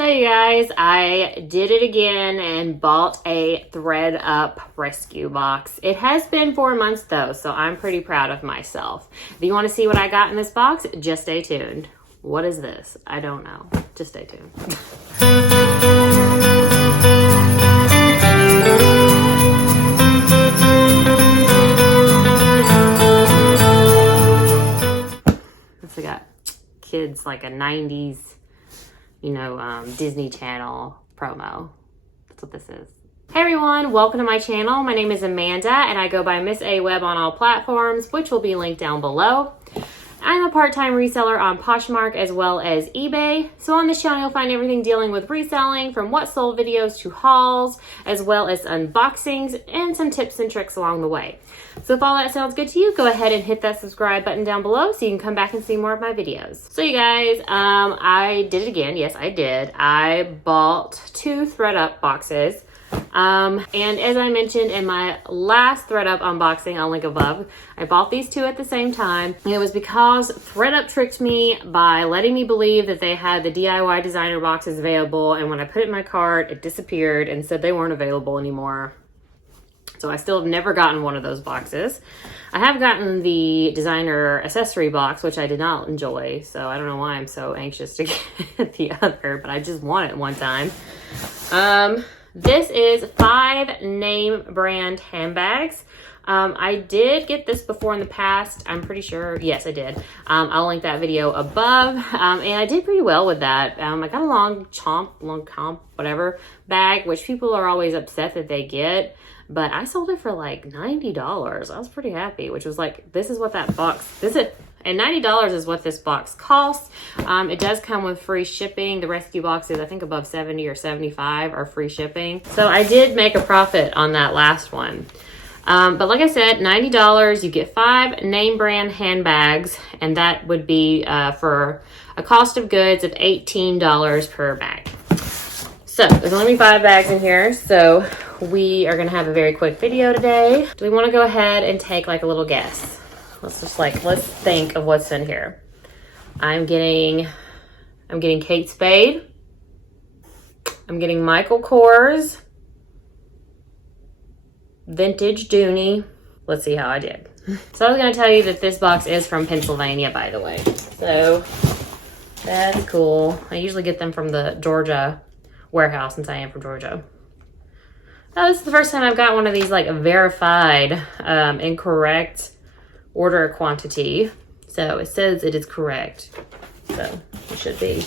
So you guys, I did it again and bought a ThredUP rescue box. It has been 4 months though, so I'm pretty proud of myself. If you want to see what I got in this box, just stay tuned. What is this? I don't know. Just stay tuned. I got kids like a 90s, you know, Disney Channel promo. That's what this is. Hey everyone, welcome to my channel. My name is Amanda and I go by MSAWEBB on all platforms, which will be linked down below. I'm a part-time reseller on Poshnmark as well as eBay. So on this channel, you'll find everything dealing with reselling, from what sold videos to hauls, as well as unboxings and some tips and tricks along the way. So if all that sounds good to you, go ahead and hit that subscribe button down below so you can come back and see more of my videos. So you guys, I did it again. Yes, I did. I bought 2 ThredUP boxes. And as I mentioned in my last ThredUP unboxing, I'll link above, I bought these 2 at the same time. And it was because ThredUP tricked me by letting me believe that they had the DIY designer boxes available. And when I put it in my cart, it disappeared and said they weren't available anymore. So I still have never gotten one of those boxes. I have gotten the designer accessory box, which I did not enjoy. So I don't know why I'm so anxious to get the other, but I just want it one time. This is 5 name brand handbags. I did get this before in the past. I'm pretty sure. Yes, I did. I'll link that video above. And I did pretty well with that. I got a long comp, whatever bag, which people are always upset that they get. But I sold it for like $90. I was pretty happy, which was like, this is what that box, and $90 is what this box costs. It does come with free shipping. The rescue boxes, I think above 70 or 75 are free shipping. So I did make a profit on that last one. But like I said, $90, you get 5 name brand handbags, and that would be for a cost of goods of $18 per bag. So there's only 5 bags in here, so we are gonna have a very quick video today. Do we wanna go ahead and take like a little guess? Let's think of what's in here. I'm getting Kate Spade. I'm getting Michael Kors. Vintage Dooney. Let's see how I did. So I was gonna tell you that this box is from Pennsylvania, by the way. So that's cool. I usually get them from the Georgia warehouse since I am from Georgia. Oh, this is the first time I've got one of these like verified incorrect order quantity. So it says it is correct. So it should be.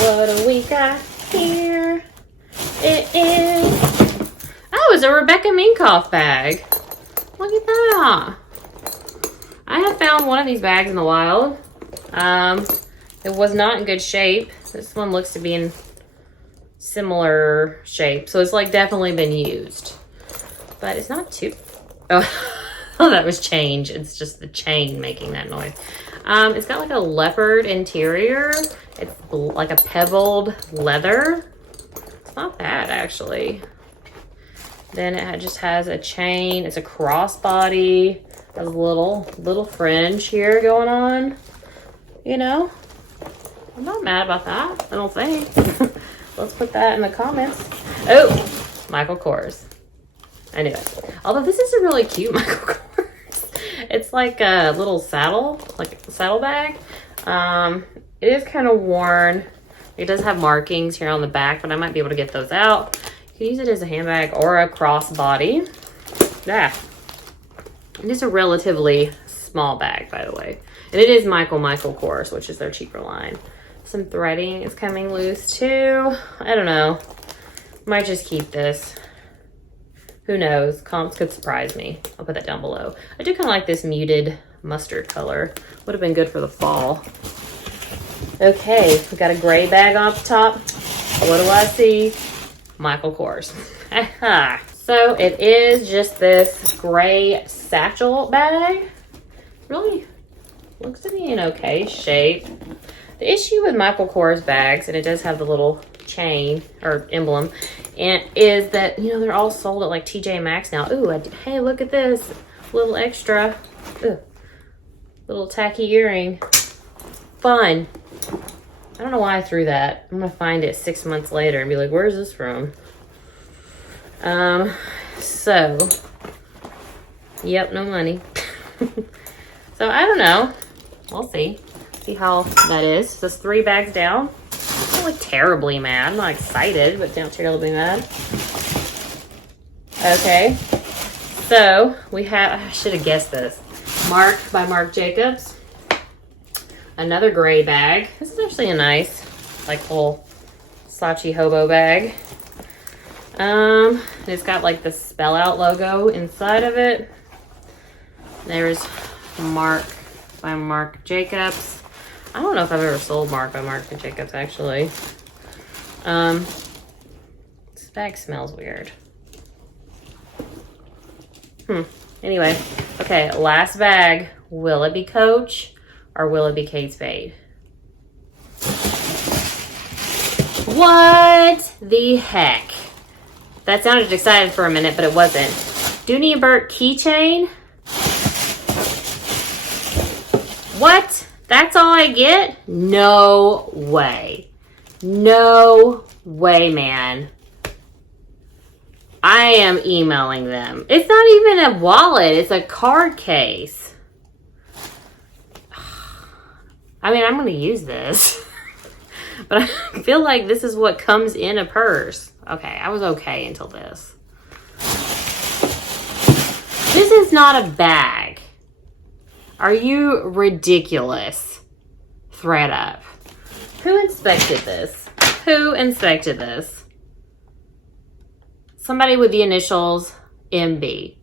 What do we got here? It is, oh, it's a Rebecca Minkoff bag. Look at that. I have found one of these bags in the wild. It was not in good shape. This one looks to be in similar shape. So it's like definitely been used. But it's not too, oh, that was change. It's just the chain making that noise. It's got like a leopard interior. It's like a pebbled leather. It's not bad actually. Then it just has a chain. It's a crossbody. Has a little fringe here going on. You know, I'm not mad about that, I don't think. Let's put that in the comments. Oh, Michael Kors. I knew it. Although this is a really cute Michael Kors. It's like a little saddle, like a saddle bag. It is kind of worn. It does have markings here on the back, but I might be able to get those out. You can use it as a handbag or a crossbody. Yeah. It is a relatively small bag, by the way. And it is Michael Kors, which is their cheaper line. Some threading is coming loose too. I don't know. Might just keep this. Who knows? Comps could surprise me. I'll put that down below. I do kind of like this muted mustard color. Would have been good for the fall. Okay, we got a gray bag off the top. What do I see? Michael Kors. So it is just this gray satchel bag. Really looks to be in okay shape. The issue with Michael Kors bags, and it does have the little chain or emblem, and is that, you know, they're all sold at like TJ Maxx now. Ooh, hey, look at this little extra. Ooh, little tacky earring. Fun. I don't know why I threw that. I'm gonna find it 6 months later and be like, where's this from? So, yep, no money. So I don't know. We'll see. See how that is. This 3 bags down. I'm not like terribly mad. I'm not excited, but not terribly mad. Okay. So we have, I should have guessed this. Mark by Marc Jacobs. Another gray bag. This is actually a nice, like, whole Saatchi hobo bag. It's got like the spell out logo inside of it. There's Mark by Marc Jacobs. I don't know if I've ever sold Mark by Marc Jacobs, actually. This bag smells weird. Anyway, okay, last bag. Will it be Coach or will it be Kate Spade? What the heck? That sounded excited for a minute, but it wasn't. Dooney & Bourke keychain? What? That's all I get? No way. No way, man. I am emailing them. It's not even a wallet. It's a card case. I mean, I'm going to use this. But I feel like this is what comes in a purse. Okay, I was okay until this. This is not a bag. Are you ridiculous? ThredUP. Who inspected this? Who inspected this? Somebody with the initials MB.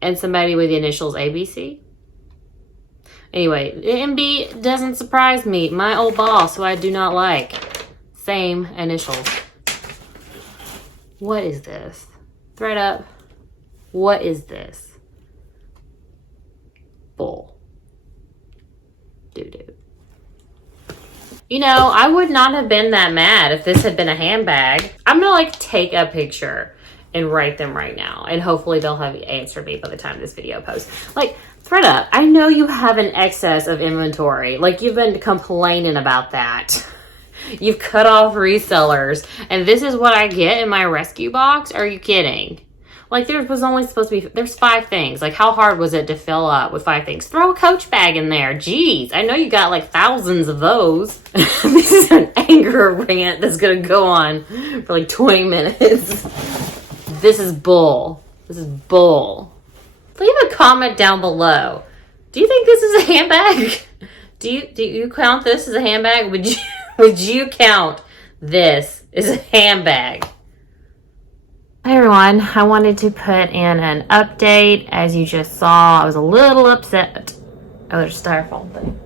And somebody with the initials ABC. Anyway, MB doesn't surprise me. My old boss, who I do not like. Same initials. What is this? ThredUP. What is this? Bull. Doo-doo. You know, I would not have been that mad if this had been a handbag. I'm gonna like take a picture and write them right now. And hopefully they'll have answered me by the time this video posts. Like, ThredUP, I know you have an excess of inventory. Like, you've been complaining about that. You've cut off resellers. And this is what I get in my rescue box? Are you kidding? Like, there was only supposed to be, there's 5 things. Like, how hard was it to fill up with 5 things? Throw a Coach bag in there. Jeez, I know you got like thousands of those. This is an anger rant that's gonna go on for like 20 minutes. This is bull. This is bull. Leave a comment down below. Do you think this is a handbag? Do you count this as a handbag? Would you count this as a handbag? Hi everyone, I wanted to put in an update. As you just saw, I was a little upset. Oh, there's a styrofoam thing.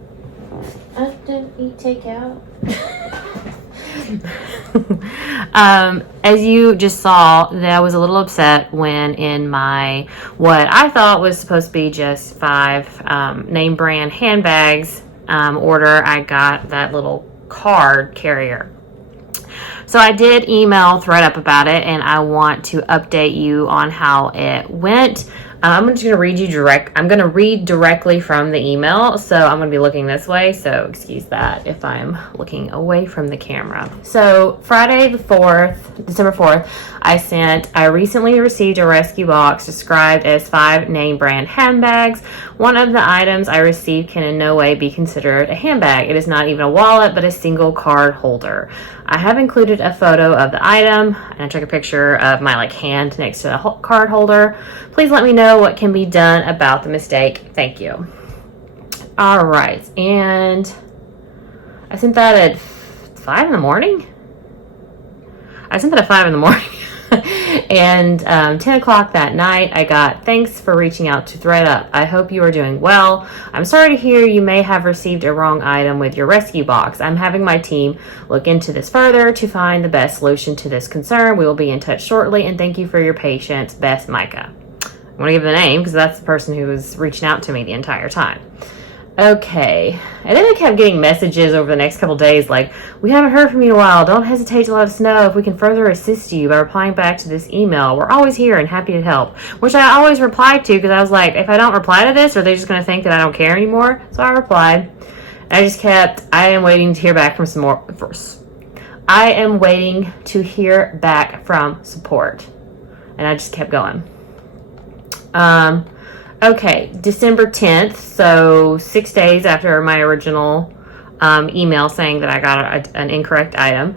Didn't we take out? As you just saw, that I was a little upset when in my, what I thought was supposed to be just 5 name brand handbags order, I got that little card carrier. So I did email ThredUP about it, and I want to update you on how it went. I'm just going to read you I'm going to read directly from the email. So I'm going to be looking this way. So excuse that if I'm looking away from the camera. So Friday the 4th, December 4th, I recently received a rescue box described as 5 name brand handbags. One of the items I received can in no way be considered a handbag. It is not even a wallet, but a single card holder. I have included a photo of the item, and I took a picture of my hand next to the card holder. Please let me know what can be done about the mistake. Thank you. All right, and I sent that at 5 in the morning. I sent that at 5 in the morning. And 10 o'clock that night, I got, thanks for reaching out to ThredUP. I hope you are doing well. I'm sorry to hear you may have received a wrong item with your rescue box. I'm having my team look into this further to find the best solution to this concern. We will be in touch shortly, and thank you for your patience. Best, Micah. I'm going to give the name because that's the person who was reaching out to me the entire time. Okay, and then I kept getting messages over the next couple days like, we haven't heard from you in a while. Don't hesitate to let us know if we can further assist you by replying back to this email. We're always here and happy to help, which I always replied to because I was like, if I don't reply to this, are they just going to think that I don't care anymore? So I replied. I am waiting to hear back from some more. I am waiting to hear back from support. And I just kept going. Okay, December 10th, so 6 days after my original email saying that I got an incorrect item.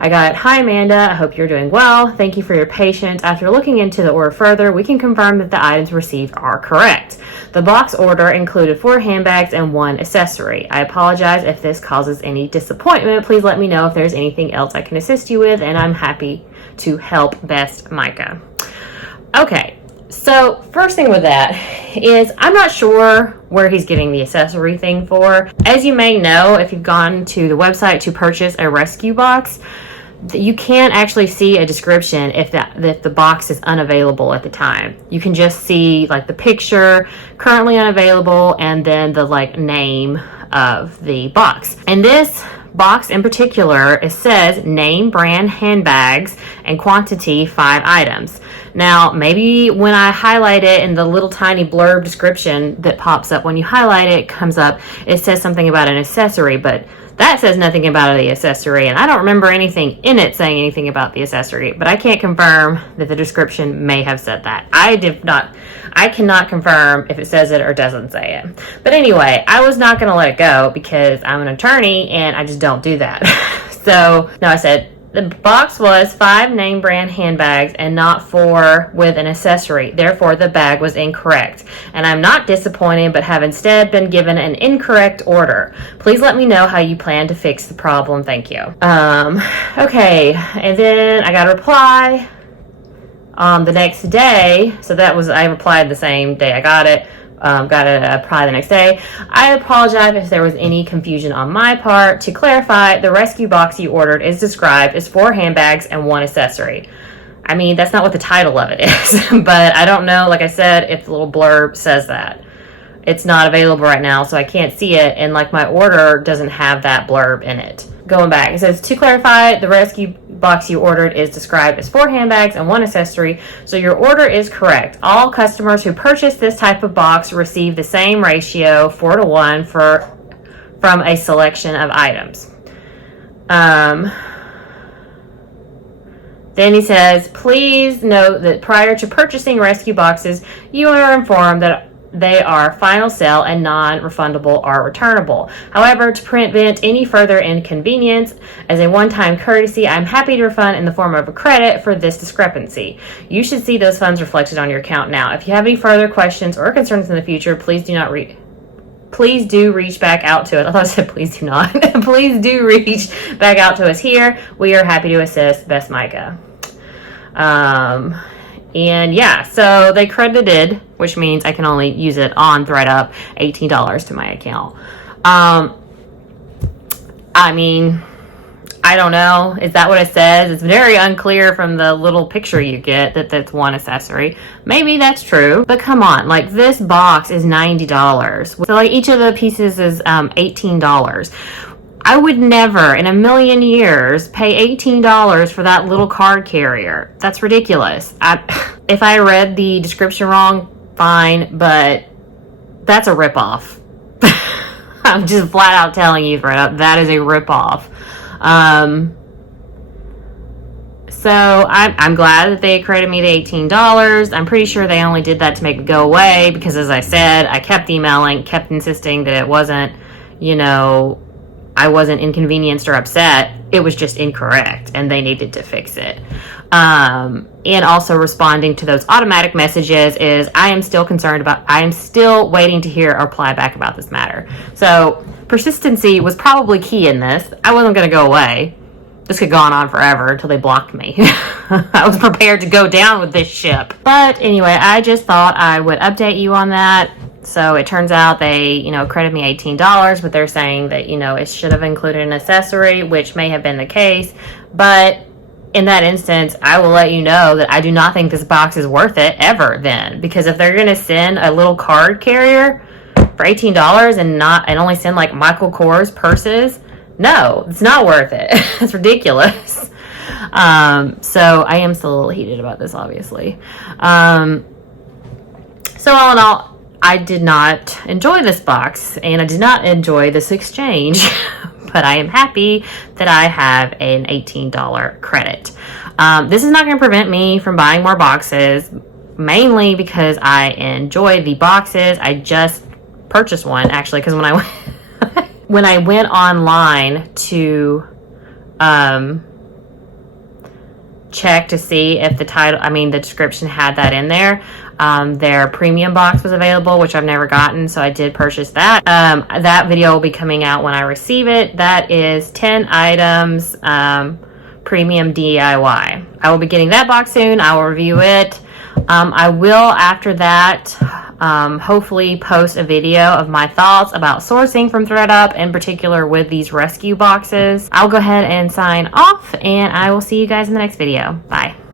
I got, "Hi Amanda, I hope you're doing well. Thank you for your patience. After looking into the order further, we can confirm that the items received are correct. The box order included 4 handbags and 1 accessory. I apologize if this causes any disappointment. Please let me know if there's anything else I can assist you with, and I'm happy to help. Best, Micah." Okay, so first thing with that is I'm not sure where he's getting the accessory thing for. As you may know, if you've gone to the website to purchase a rescue box, you can't actually see a description if the box is unavailable at the time. You can just see like the picture, currently unavailable, and then the like name of the box. And this box in particular, it says name brand handbags and quantity 5 items. Now, maybe when I highlight it in the little tiny blurb description that pops up when you highlight it, comes up, it says something about an accessory, but that says nothing about the accessory, and I don't remember anything in it saying anything about the accessory, but I can't confirm that the description may have said that. I cannot confirm if it says it or doesn't say it. But anyway, I was not going to let it go because I'm an attorney and I just don't do that. So, no, I said, the box was 5 name brand handbags and not 4 with an accessory. Therefore, the bag was incorrect. And I'm not disappointed, but have instead been given an incorrect order. Please let me know how you plan to fix the problem. Thank you. Okay. And then I got a reply the next day. So I replied the same day I got it. Got a reply the next day. "I apologize if there was any confusion on my part. To clarify, the rescue box you ordered is described as 4 handbags and 1 accessory." I mean, that's not what the title of it is, but I don't know, like I said, if the little blurb says that. It's not available right now, so I can't see it, and like my order doesn't have that blurb in it. Going back, it says, "To clarify, the rescue box you ordered is described as 4 handbags and 1 accessory, so your order is correct. All customers who purchase this type of box receive the same ratio, 4-to-1, from a selection of items." Then he says, "Please note that prior to purchasing rescue boxes, you are informed that they are final sale and non-refundable or returnable. However, to prevent any further inconvenience, as a one-time courtesy, I'm happy to refund in the form of a credit for this discrepancy. You should see those funds reflected on your account now. If you have any further questions or concerns in the future, please do reach back out to us." I thought I said please do not. "Please do reach back out to us here. We are happy to assist. Best, Micah." And yeah, so they credited, which means I can only use it on ThredUP, $18 to my account. I mean, I don't know. Is that what it says? It's very unclear from the little picture you get that that's 1 accessory. Maybe that's true, but come on, like this box is $90. So like each of the pieces is $18. I would never in a million years pay $18 for that little card carrier. That's ridiculous. If I read the description wrong, fine, but that's a ripoff. I'm just flat out telling you, ThredUP, that is a ripoff. So I'm glad that they credited me the $18. I'm pretty sure they only did that to make it go away because, as I said, I kept emailing, kept insisting that it wasn't, I wasn't inconvenienced or upset. It was just incorrect and they needed to fix it. And also responding to those automatic messages is I am still waiting to hear a reply back about this matter. So persistency was probably key in this. I wasn't going to go away. This could have gone on forever until they blocked me. I was prepared to go down with this ship. But anyway, I just thought I would update you on that. So it turns out they, credited me $18, but they're saying that, it should have included an accessory, which may have been the case. But in that instance, I will let you know that I do not think this box is worth it ever then. Because if they're going to send a little card carrier for $18 and only send like Michael Kors purses, no, it's not worth it. It's ridiculous. So I am still a little heated about this, obviously. So all in all, I did not enjoy this box, and I did not enjoy this exchange, but I am happy that I have an $18 credit. This is not going to prevent me from buying more boxes, mainly because I enjoy the boxes. I just purchased one, actually, because when I went, when I went online to check to see if the title, the description had that in there, their premium box was available, which I've never gotten, so I did purchase that. That video will be coming out when I receive it. That is 10 items, premium DIY. I will be getting that box soon. I will review it. I will, after that, hopefully post a video of my thoughts about sourcing from ThredUP, in particular with these rescue boxes. I'll go ahead and sign off, and I will see you guys in the next video. Bye.